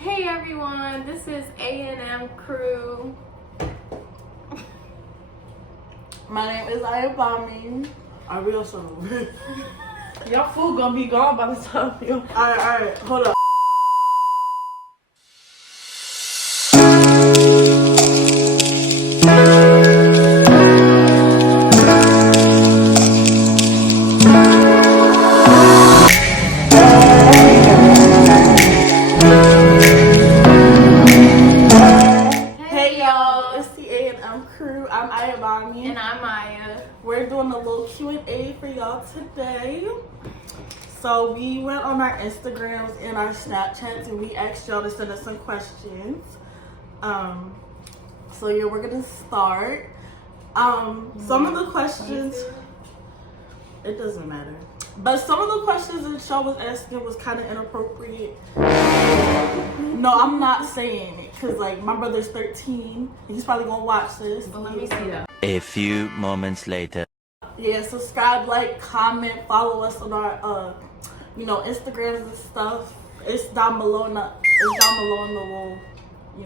Hey everyone, this is A&M crew. My name is Ayobami. Are we also? Y'all food gonna be gone by the time you. Alright, hold up. Hey y'all, it's the A&M crew. I'm Ayobami. And I'm Maya. We're doing a little Q&A for y'all today. So we went on our Instagrams and our Snapchats and we asked y'all to send us some questions. So yeah, we're gonna start. Some of the questions, it doesn't matter. But some of the questions that y'all was asking was kind of inappropriate. No, I'm not saying it because like my brother's 13. He's probably gonna watch this. But let me see that. A few moments later. Yeah, subscribe, like, comment, follow us on our Instagrams and stuff. It's down below in the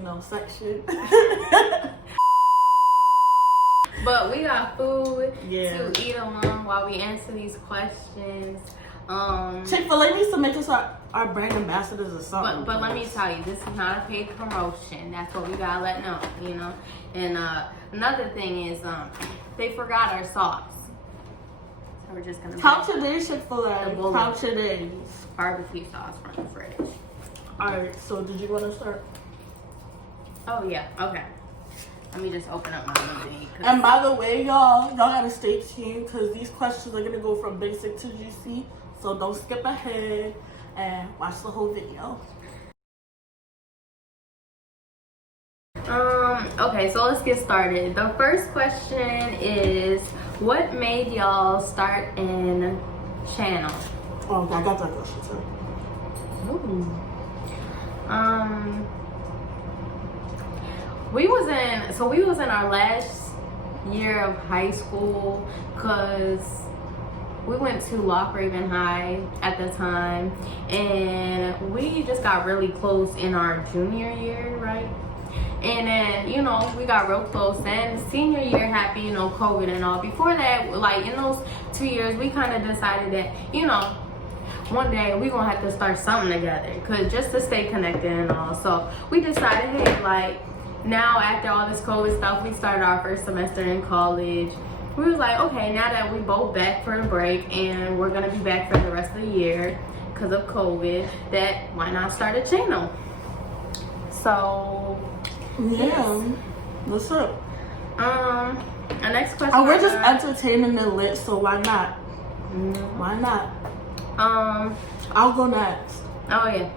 little, section. But we got food Yeah. to eat along while we answer these questions. CHICK-FIL-A needs to make us our brand ambassadors or something. But let me tell you, this is not a paid promotion. That's what we gotta let know, And another thing is, they forgot our sauce. So we're just gonna Count your days, CHICK-FIL-A. Count your days. barbecue sauce from the fridge. Alright, so did you want to start? Oh yeah, okay. Let me just open up my lemonade. And by the way, y'all gotta stay tuned because these questions are gonna go from basic to juicy. So don't skip ahead and watch the whole video. Okay, so let's get started. The first question is, what made y'all start an channel? Oh, I got that question too. Ooh. We was in our last year of high school because we went to Lock Raven High at the time, and we just got really close in our junior year, right? And then, we got real close. Then senior year happened, COVID and all. Before that, like in those 2 years, we kind of decided that, one day we gonna have to start something together, cause just to stay connected and all. So we decided, hey, like now after all this COVID stuff, we started our first semester in college. We was like, okay, now that we both back for a break and we're gonna be back for the rest of the year because of COVID, that why not start a channel? So Yeah. yes. What's up? Our next question. Oh, we're just entertaining and lit, so why not? Why not? I'll go next. Oh yeah.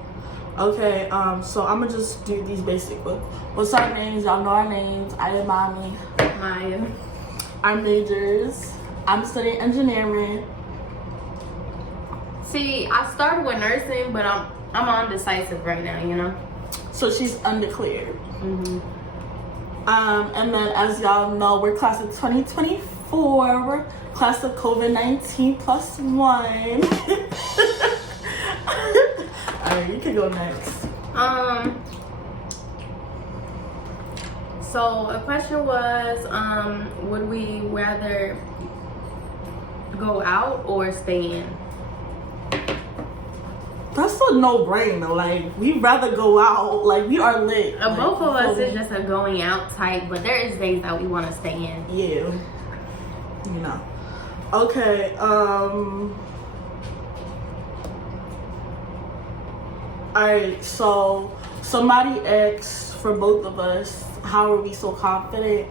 Okay, so I'm gonna just do these basic ones. What's our names? Y'all know our names. Ayobami. Maya. Our majors. I'm studying engineering. See, I started with nursing, but I'm undecisive right now, So she's undeclared. And then as y'all know, we're class of 2024. We're class of COVID-19 plus one. Alright, you can go next. So a question was, would we rather go out or stay in? That's a no-brainer. Like, we'd rather go out. Like, we are lit. Like, Both of us is just a going out type, but there is days that we want to stay in. Yeah. Okay, alright, so somebody asked for both of us, how are we so confident?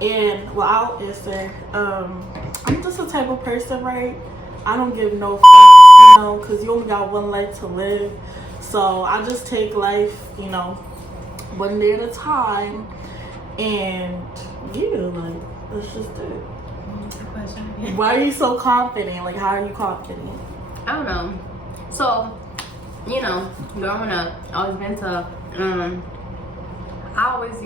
And well, I'll answer. I'm just the type of person, right? I don't give no f, because you only got one life to live. So I just take life, one day at a time. And yeah, like, that's just it. What's the question? Why are you so confident? Like, how are you confident? I don't know. So, growing up, I always been to, I always,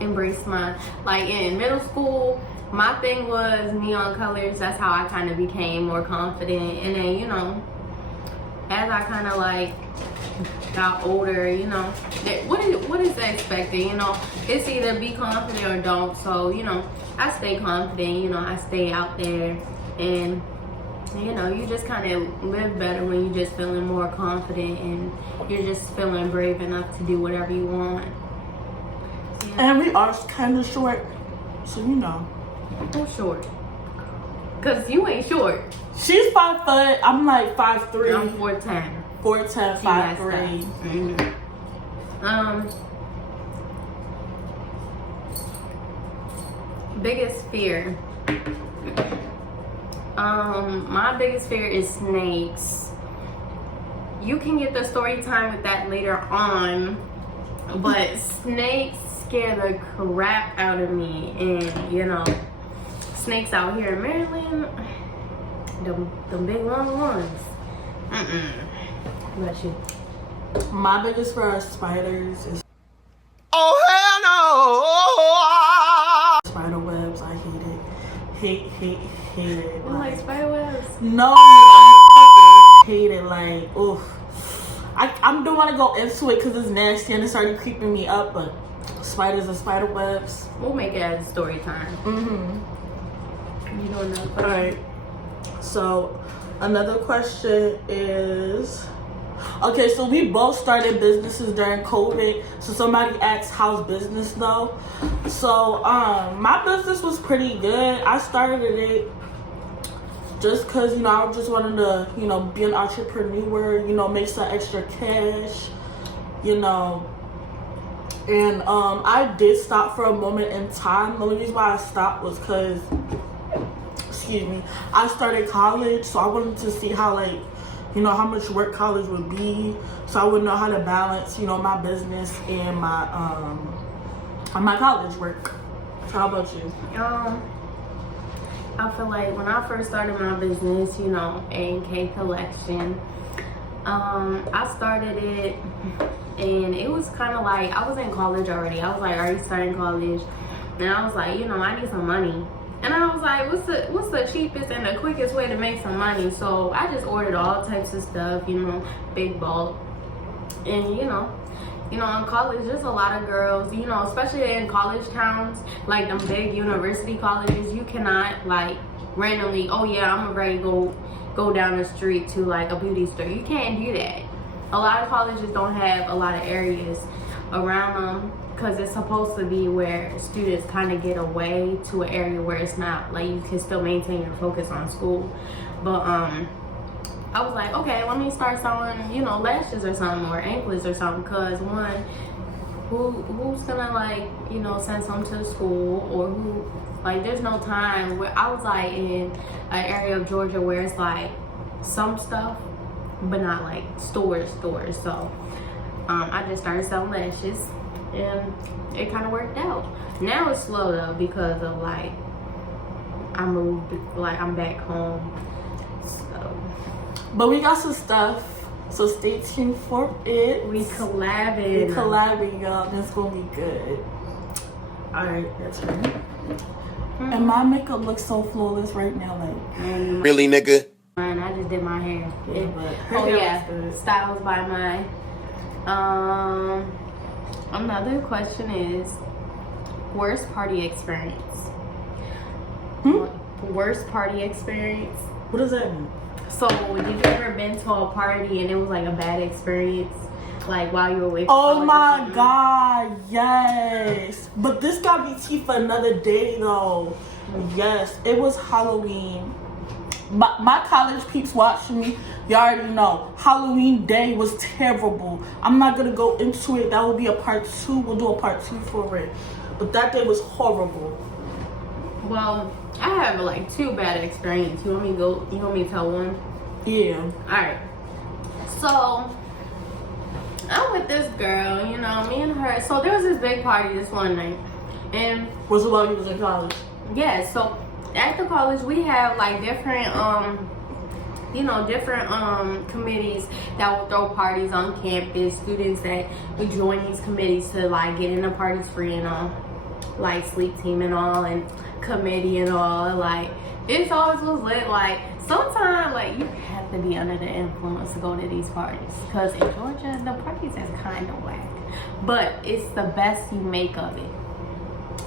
embrace my, like in middle school, my thing was neon colors. That's how I kind of became more confident. And then, as I kind of like got older, you know, what is expected, you know, it's either be confident or don't. So, you know, I stay confident, you know, I stay out there, and you know, you just kind of live better when you're just feeling more confident and you're just feeling brave enough to do whatever you want. Yeah. And we are kind of short, so you know. I'm short. Cause you ain't short. She's 5 foot. I'm like 5'3". I'm 4'10". 4'10", 5'3". Biggest fear. My biggest fear is snakes. You can get the story time with that later on, but snakes scare the crap out of me. And you know, snakes out here in Maryland, them big long ones. Bless you. My biggest fear are spiders. Is spider webs. I hate it. Hate it. You like spider webs? No, I hate it. Like, oof. I don't want to go into it because it's nasty and it's already creeping me up. But spiders and spider webs. We'll make it as story time. You don't know. All right. So, another question is, okay, so we both started businesses during COVID. So somebody asked, how's business though? So, my business was pretty good. I started it just cause, you know, I just wanted to, you know, be an entrepreneur, you know, make some extra cash, you know. And I did stop for a moment in time. The only reason why I stopped was cause, excuse me, I started college, so I wanted to see how, like, you know, how much work college would be, so I would know how to balance, you know, my business and my college work. How about you? I feel like when I first started my business, you know, A&K Collection, I started it, and it was kind of like, I was in college already. I was like already starting college, and I was like, you know, I need some money. And I was like, what's the cheapest and the quickest way to make some money? So I just ordered all types of stuff, you know, big bulk. And you know, in college, there's a lot of girls, you know, especially in college towns, like them big university colleges, you cannot like randomly, oh yeah, I'm ready to go down the street to like a beauty store. You can't do that. A lot of colleges don't have a lot of areas around them, because it's supposed to be where students kind of get away to an area where it's not, like, you can still maintain your focus on school. But I was like, okay, let me start selling, you know, lashes or something, or anklets or something, because one, who's gonna, like, you know, send some to school, or who, like, there's no time. Where I was like in an area of Georgia where it's like some stuff, but not like stores. So I just started selling lashes, and it kind of worked out. Now it's slow though, because of like I moved, like I'm back home, so. But we got some stuff, so stay tuned for it. We collabing, y'all. It's gonna be good. All right, that's right. And my makeup looks so flawless right now, like. Really, nigga? And I just did my hair. Yeah, but oh yeah, styles by mine. Another question is, worst party experience? Worst party experience? What does that mean? So, did you ever been to a party and it was like a bad experience? Like while you were away from Oh my God, yes. But this got me tea for another day though. Yes, it was Halloween. My college peeps watching me, you already know. Halloween day was terrible. I'm not gonna go into it. That will be a part 2. We'll do a part 2 for it. But that day was horrible. Well, I have like 2 bad experiences. You want me to tell one? Yeah. Alright. So I'm with this girl, you know, me and her. So there was this big party this one night. And was it while you was in college? Yeah, so at the college we have like different different committees that will throw parties on campus. Students that we join these committees to like get into parties free and all, like sleep team and all, and committee and all. Like it's always was lit. Like sometimes like you have to be under the influence to go to these parties. Because in Georgia, the parties is kind of whack. But it's the best you make of it.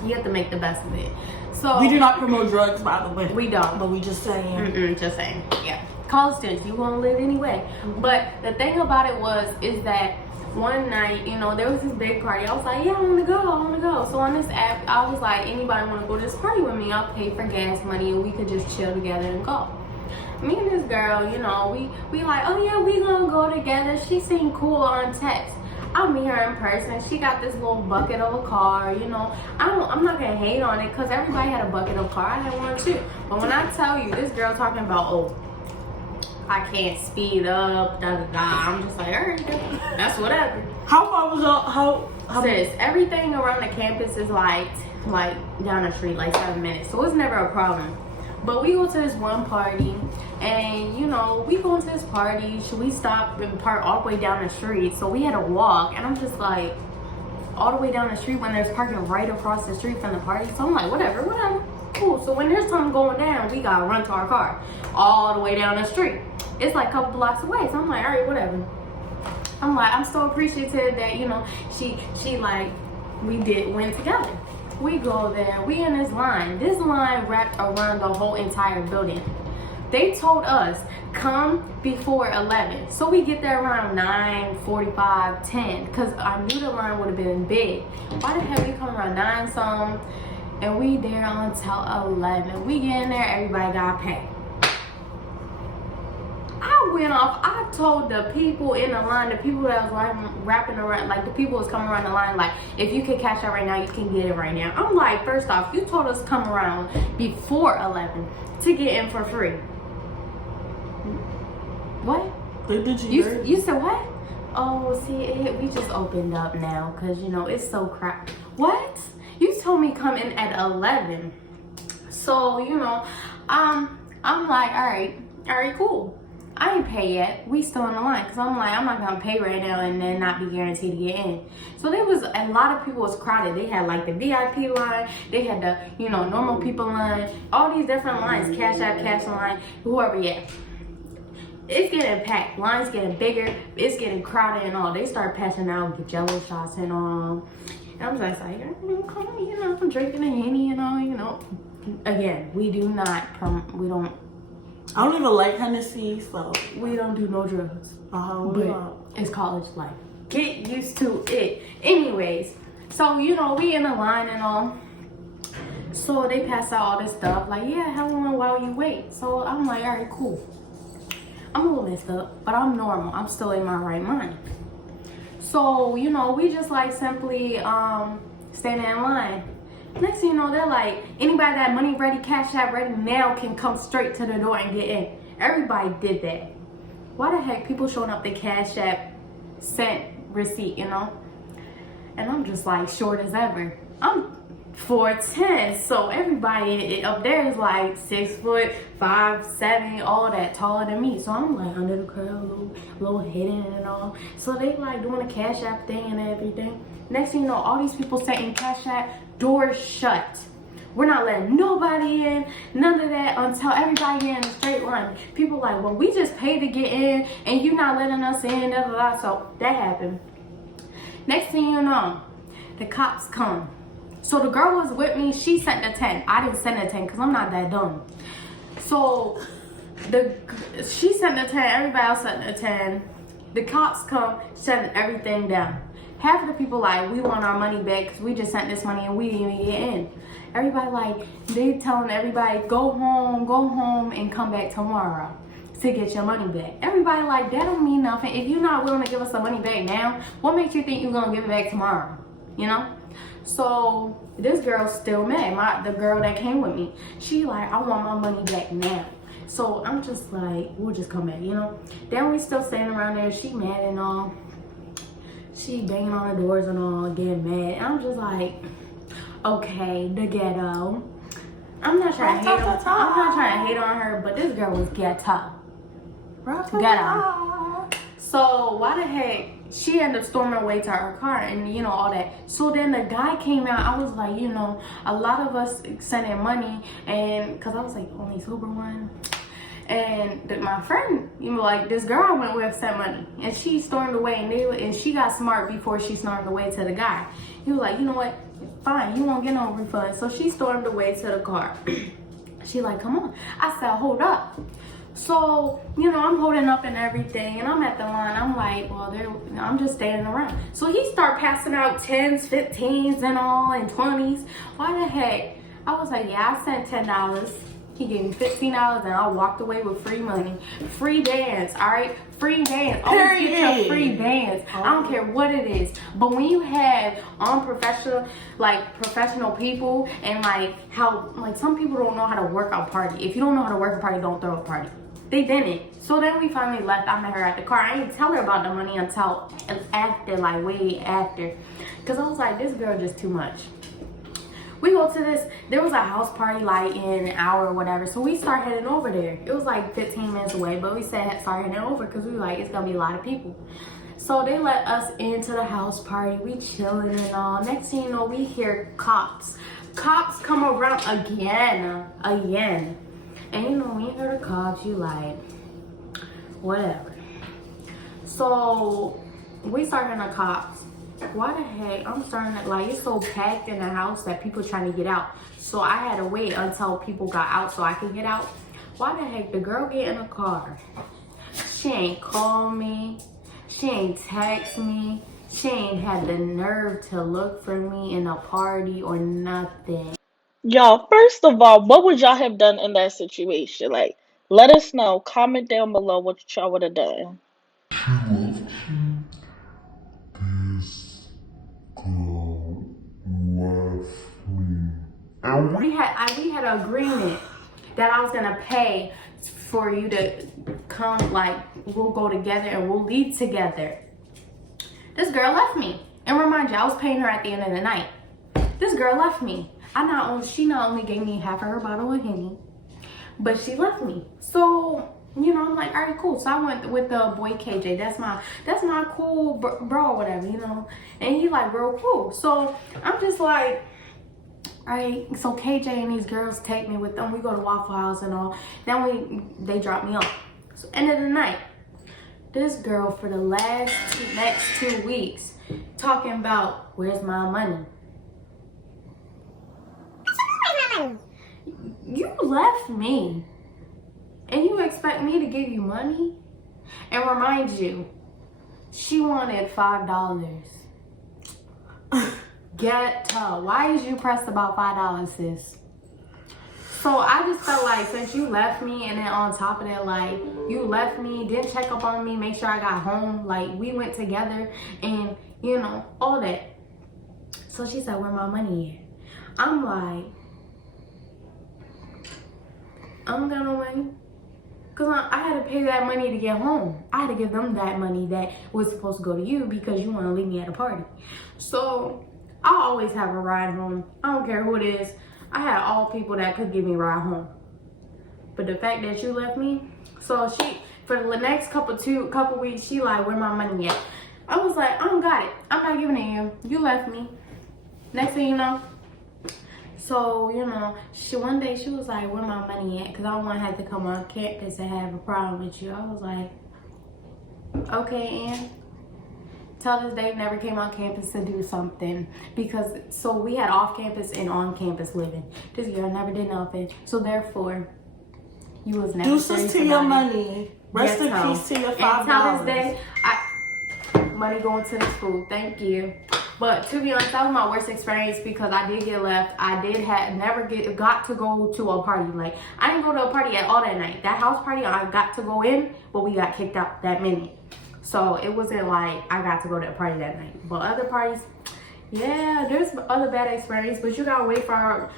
You have to make the best of it. So we do not promote drugs, by the way. We don't. But we just saying. Just saying. Yeah. College students, you won't live anyway. But the thing about it is that one night, you know, there was this big party. I was like, yeah, I want to go. So on this app, I was like, anybody want to go to this party with me? I'll pay for gas money and we could just chill together and go. Me and this girl, you know, we like, oh yeah, we gonna go together. She seemed cool on text. I meet her in person. She got this little bucket of a car, you know. I'm not gonna hate on it because everybody had a bucket of a car. I had one too. But when I tell you, this girl talking about, oh, I can't speed up, da da da. I'm just like, alright, that's whatever. How far was y'all? How Sis, everything around the campus is like down the street, like 7 minutes. So it's never a problem. But we go to this one party, and you know, we go to this party. Should we stop and park all the way down the street? So we had to walk, and I'm just like, all the way down the street when there's parking right across the street from the party. So I'm like, whatever, cool. So when there's something going down, we gotta run to our car all the way down the street. It's like a couple blocks away. So I'm like, all right, whatever. I'm like, I'm so appreciative that, you know, she like, we went together. We go there, we in this line. This line wrapped around the whole entire building. They told us, come before 11. So we get there around 9:45, 10, because I knew the line would have been big. Why the hell we come around 9 some, and we there until 11. We get in there, everybody got paid. I went off. I told the people in the line, the people that was wrapping around, like the people was coming around the line, like, if you can cash out right now, you can get it right now. I'm like, first off, you told us come around before 11 to get in for free. What? Did You said what? Oh, see, we just opened up now because, you know, it's so crap. What? You told me come in at 11. So, you know, I'm like, all right, cool. I ain't pay yet. We still in the line because I'm like, I'm not gonna pay right now and then not be guaranteed to get in. So there was a lot of people was crowded. They had like the VIP line, they had the, you know, normal people line, all these different lines, cash out, cash line, whoever. Yeah, it's getting packed. Lines getting bigger. It's getting crowded and all. They start passing out, get jello shots and all. And I'm just like, you know, I'm drinking a Henny and all, you know. Again, we don't. I don't even like Hennessy, so We don't do no drugs. but It's college life. Get used to it. Anyways, so, you know, we in the line and all. So they pass out all this stuff. Like, yeah, how long while you wait? So I'm like, all right, cool. I'm a little messed up, but I'm normal. I'm still in my right mind. So, you know, we just like simply standing in line. Next thing you know, they're like, anybody that money ready, cash out ready now can come straight to the door and get in. Everybody did that. Why the heck people showing up the cash app sent receipt, you know? And I'm just like short as ever. I'm 4'10", so everybody up there is like 6 foot, 5, 7, all that, taller than me. So I'm like under the crowd, little hidden and all. So they like doing the cash app thing and everything. Next thing you know, all these people saying cash app, doors shut. We're not letting nobody in, none of that, until everybody get in a straight line. People like, well, we just paid to get in and you not letting us in, blah, blah, blah. So that happened. Next thing you know, the cops come. So the girl was with me, she sent the 10. I didn't send the 10 because I'm not that dumb. So she sent the 10, everybody else sent the 10. The cops come, shutting everything down. Half of the people like, we want our money back because we just sent this money and we didn't even get in. Everybody like, they telling everybody, go home and come back tomorrow to get your money back. Everybody like, that don't mean nothing. If you're not willing to give us the money back now, what makes you think you're gonna give it back tomorrow? You know? So this girl's still mad. The girl that came with me, she like, I want my money back now. So I'm just like, we'll just come back, you know? Then we still standing around there, she mad and all. She banging on the doors and all, getting mad. And I'm just like, okay, the ghetto. I'm not trying to hate on her, but this girl was ghetto. So why the heck she ended up storming away to her car and, you know, all that. So then the guy came out. I was like, you know, a lot of us sent in money, and because I was like only sober one. And my friend, like this girl I went with sent money, and she stormed away, and she got smart before she stormed away to the guy. He was like, you know what, fine, you won't get no refund. So she stormed away to the car. She like, come on. I said, hold up. So, I'm holding up and everything, and I'm at the line. I'm like, well, I'm just standing around. So he start passing out 10s, 15s, and all, and 20s. Why the heck? I was like, yeah, I sent $10. He gave me $15, and I walked away with free money. Free bands, all right? Free bands. Always get your free bands. I don't care what it is. But when you have professional people, and how some people don't know how to work a party. If you don't know how to work a party, don't throw a party. They didn't. So then we finally left. I met her at the car. I didn't tell her about the money until after, way after. Because I was like, this girl just too much. We go to this, there was a house party in an hour or whatever. So we start heading over there. It was 15 minutes away, but we said start heading over because we were like, it's gonna be a lot of people. So they let us into the house party. We chilling and all. Next thing you know, we hear cops. Cops come around again. And when you hear the cops, you like, whatever. So we start hearing the cops. Why the heck? I'm starting to, it's so packed in the house that people trying to get out. So I had to wait until people got out so I could get out. Why the heck? The girl get in the car. She ain't call me. She ain't text me. She ain't had the nerve to look for me in a party or nothing. Y'all, first of all, what would y'all have done in that situation? Let us know. Comment down below what y'all would have done. We had an agreement that I was gonna pay for you to come, we'll go together and we'll leave together. This girl left me. And remind you, I was paying her at the end of the night. This girl left me. She not only gave me half of her bottle of Henny, but she left me. So, I'm like, all right, cool. So I went with the boy KJ. That's my cool bro or whatever, And he real cool. So I'm just like, all right. So KJ and these girls take me with them. We go to Waffle House and all. Then they drop me off. So end of the night, this girl for the next 2 weeks talking about, where's my money? You left me and you expect me to give you money? And remind you, she wanted $5. Ghetto. Why is you pressed about $5, sis? So I just felt like, since you left me, and then on top of that, you left me, didn't check up on me, make sure I got home, we went together, and all that. So she said, where my money at? I'm like, I don't got no money. Because I had to pay that money to get home. I had to give them that money that was supposed to go to you because you want to leave me at a party. So I always have a ride home. I don't care who it is. I had all people that could give me a ride home. But the fact that you left me, so for the next couple weeks, she where my money at? I was like, I don't got it. I'm not giving it to you. You left me. Next thing you know, so, one day she was like, where my money at? Because I don't want to have to come on campus and have a problem with you. I was like, okay, and till this day, never came on campus to do something. So we had off-campus and on-campus living. This girl never did nothing. So therefore, you was never deuces to your money. Rest in peace to your $5. And till this day, money going to the school. Thank you. But to be honest, that was my worst experience because I did get left. I never got to go to a party. I didn't go to a party at all that night. That house party, I got to go in, but we got kicked out that minute. So it wasn't I got to go to a party that night. But other parties, yeah, there's other bad experience. But you gotta wait for our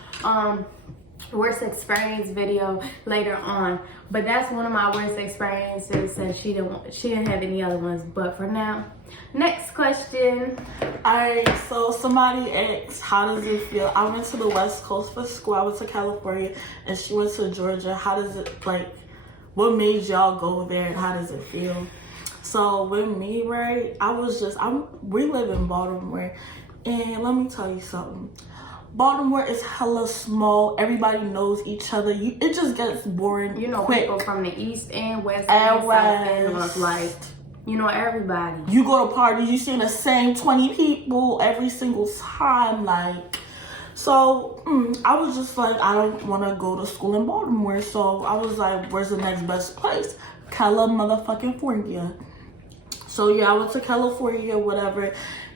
worst experience video later on. But that's one of my worst experiences, and she didn't have any other ones. But for now, next question. Alright, so somebody asked, how does it feel? I went to the West Coast for school. I went to California, and she went to Georgia. How does it, what made y'all go there, and how does it feel? So with me, right, we live in Baltimore, and let me tell you something. Baltimore is hella small. Everybody knows each other. It just gets boring. You know, quick. people from the east end, west And end, south end, west. like, you know, everybody. You go to parties, you see the same 20 people every single time, like. So I was just like, I don't want to go to school in Baltimore. So I was like, where's the next best place? California. So yeah, I went to California, whatever,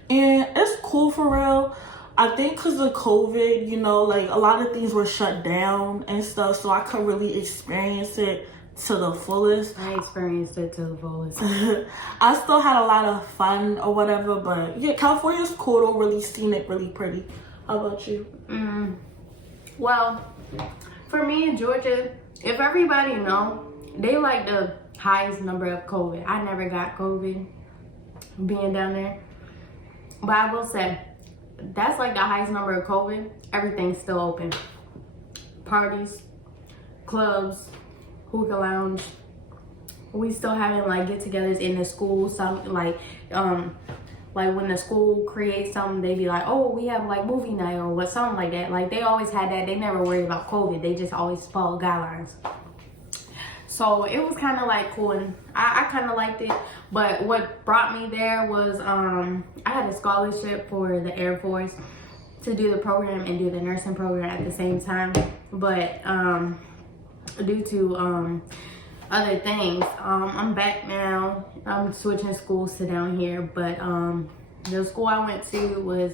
and it's cool for real. I think because of COVID, you know, like a lot of things were shut down and stuff, so I could really experience it to the fullest. I experienced it to the fullest. I still had a lot of fun or whatever, but yeah, California's cool though, really scenic, really pretty. How about you? Well, for me in Georgia, if everybody know, they like the highest number of COVID. I never got COVID being down there, but I will say that's like the highest number of COVID. Everything's still open. Parties, clubs, hookah lounge. We still having like get-togethers in the school. Some like when the school creates something, they be like, oh, we have like movie night or what, something like that. Like they always had that. They never worried about COVID. They just always followed guidelines. So it was kind of like cool, and I kind of liked it. But what brought me there was I had a scholarship for the Air Force to do the program and do the nursing program at the same time. But due to other things, I'm back now. I'm switching schools to down here. But the school I went to was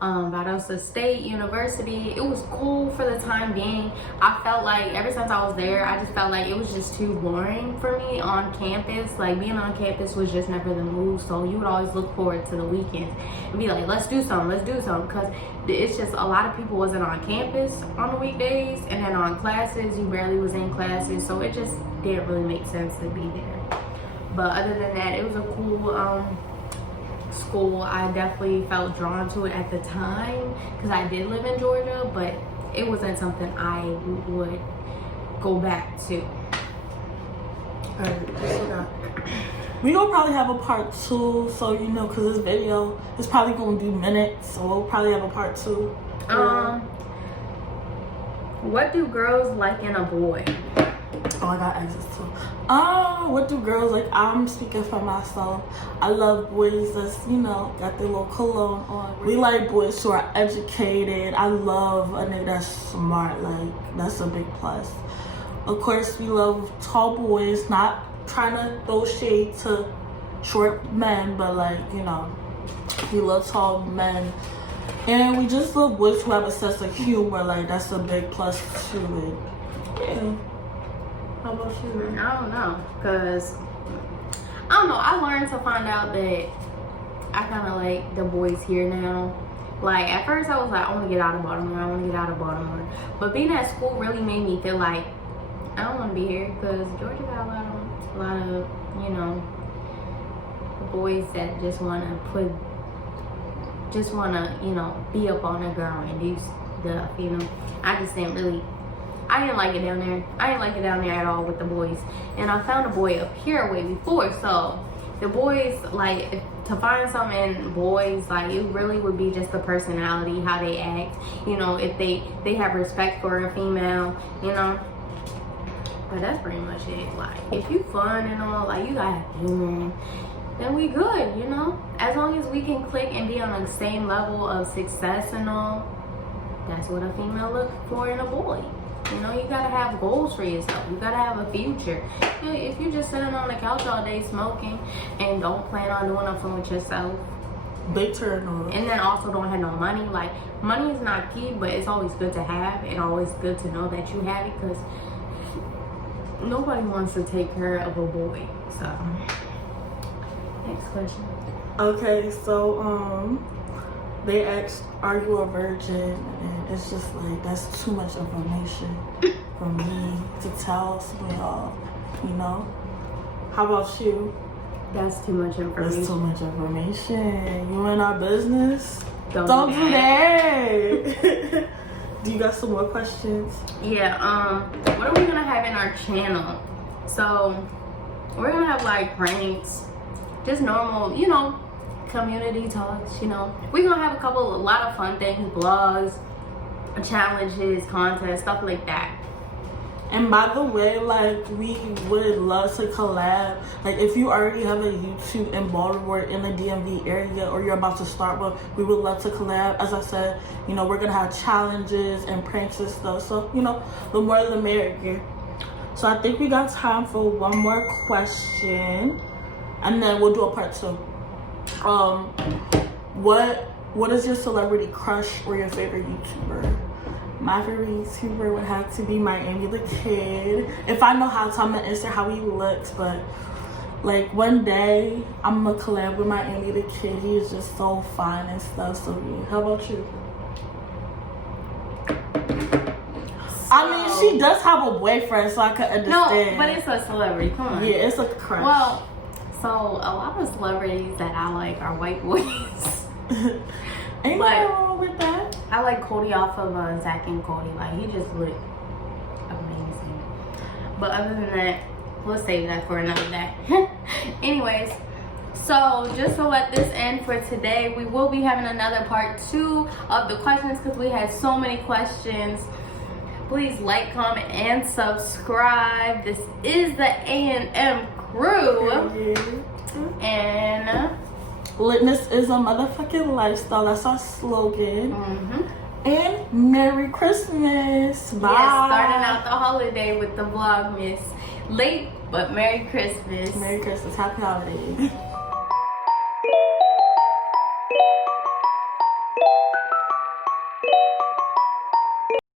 Valdosta State University. It was cool for the time being. I felt like ever since I was there, I just felt like it was just too boring for me on campus. Like being on campus was just never the move. So you would always look forward to the weekends and be like, let's do something, because it's just a lot of people wasn't on campus on the weekdays, and then on classes, you barely was in classes. So it just didn't really make sense to be there. But other than that, it was a cool school. I definitely felt drawn to it at the time because I did live in Georgia, but it wasn't something I would go back to. We gonna probably have a part 2, so you know, because this video is probably gonna do minutes, so we'll probably have a part 2. What do girls like in a boy? Oh, I got access to. What do girls like? I'm speaking for myself. I love boys that's, you know, got their little cologne on. We like boys who are educated. I love a nigga that's smart. Like, that's a big plus. Of course, we love tall boys. Not trying to throw shade to short men, but like, you know, we love tall men. And we just love boys who have a sense of humor. Like, that's a big plus to it. Yeah. How about you? I don't know, because I don't know, I learned to find out that I kind of like the boys here now. Like at first I was like, I want to get out of Baltimore, but being at school really made me feel like I don't want to be here, because Georgia got a lot of you know, boys that just want to you know, be up on a girl and do stuff, you know. I didn't like it down there. I didn't like it down there at all with the boys. And I found a boy up here way before. So the boys, like, to find something in boys, like, it really would be just the personality, how they act. You know, if they have respect for a female, you know. But that's pretty much it. Like, if you fun and all, like, you got humor, then we good, you know. As long as we can click and be on the same level of success and all, that's what a female looks for in a boy. You know, you gotta have goals for yourself. You gotta have a future. You know, if you're just sitting on the couch all day smoking and don't plan on doing nothing with yourself, they turn on. and then also don't have no money. Like, money is not key, but it's always good to have, and always good to know that you have it, because nobody wants to take care of a boy. So, next question. Okay, so they asked, are you a virgin? And it's just like, that's too much information for me to tell some of y'all, you know? How about you? That's too much information. That's too much information. You in our business? Don't do that. Do you got some more questions? Yeah, what are we gonna have in our channel? So, we're gonna have like pranks, just normal, you know, community talks, you know. We're gonna have a lot of fun things, vlogs, challenges, contests, stuff like that. And by the way, like, we would love to collab. Like, if you already have a YouTube in Baltimore, in the DMV area, or you're about to start one, we would love to collab. As I said, you know, we're gonna have challenges and pranks and stuff. So, you know, the more the merrier. So I think we got time for one more question, and then we'll do a part 2. What is your celebrity crush or your favorite YouTuber? My favorite YouTuber would have to be Miami the Kid. If I know how to, I'm gonna answer how he looks, but like one day I'm gonna collab with Miami the Kid. He is just so fine and stuff. So yeah. How about you? I mean, she does have a boyfriend, so I could understand. No, but it's a celebrity. Come on. Yeah, it's a crush. Well, so a lot of celebrities that I like are white boys. Ain't nothing wrong with that. I like Cody off of Zach and Cody. Like, he just looked amazing. But other than that, we'll save that for another day. Anyways, so just to let this end for today, we will be having another part 2 of the questions because we had so many questions. Please like, comment, and subscribe. This is the A&M crew. And litness is a motherfucking lifestyle. That's our slogan. mm-hmm. And Merry Christmas. Bye. Yes, starting out the holiday with the Vlogmas. Late, but Merry Christmas. Merry Christmas. Happy holidays.